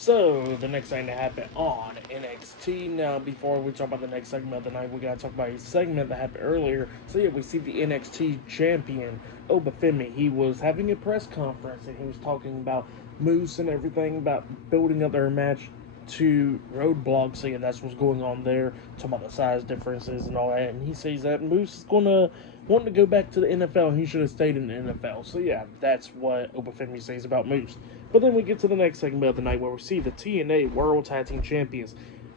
So, the next thing that happened on NXT. Now, before we talk about the next segment of the night, we gotta talk about a segment that happened earlier. So, yeah, we see the NXT champion, Obafemi. He was having a press conference and he was talking about Moose and everything, about building up their match to Roadblock. So, yeah, that's what's going on there. Talking about the size differences and all that. And he says that Moose is gonna want to go back to the NFL and he should have stayed in the NFL. So, yeah, that's what Obafemi says about Moose. But then we get to the next segment of the night where we see the TNA World Tag Team Champions,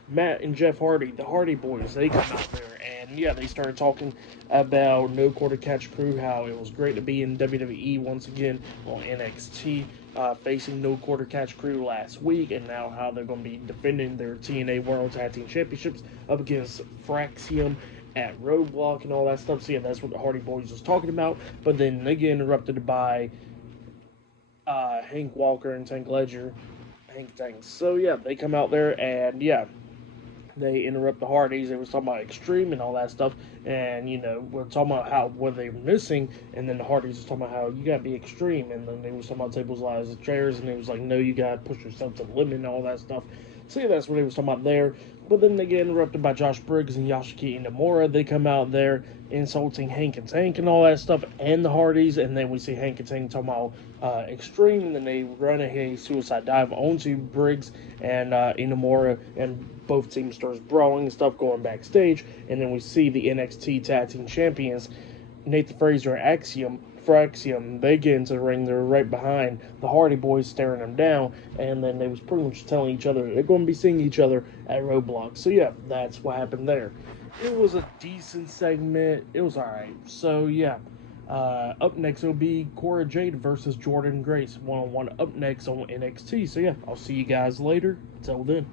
Matt and Jeff Hardy, the Hardy Boys. They come out there and yeah, they started talking about No Quarter Catch Crew, how it was great to be in WWE once again on NXT, facing No Quarter Catch Crew last week, and now how they're going to be defending their TNA World Tag Team Championships up against Fraxiom at Roadblock and all that stuff. So yeah, that's what the Hardy Boys was talking about. But then they get interrupted by Hank Walker and Tank Ledger. Hank Tanks. So yeah, they come out there and yeah, they interrupt the Hardys. They was talking about Extreme and all that stuff, and we're talking about how what they were missing, and then the Hardys was talking about how you gotta be extreme, and then they was talking about tables, lies, and chairs, and it was like no, you gotta push yourself to the limit and all that stuff. So yeah, that's what they was talking about there. But then they get interrupted by Josh Briggs and Yashiki Inamura. They come out there insulting Hank and Tank and all that stuff, and the Hardys, and then we see Hank and Tank talking about Extreme, and then they run a suicide dive onto Briggs and Inamura, and both teams starts brawling and stuff going backstage, and then we see the NXT Tag Team Champions, Nathan Frazer and Axiom, Fraxiom, they get into the ring. They're right behind the Hardy Boys, staring them down, and then they was pretty much telling each other they're going to be seeing each other at Roadblock. So yeah, that's what happened there. It was a decent segment. It was alright. So yeah, up next will be Cora Jade versus Jordan Grace, one-on-one up next on NXT. So yeah, I'll see you guys later. Until then.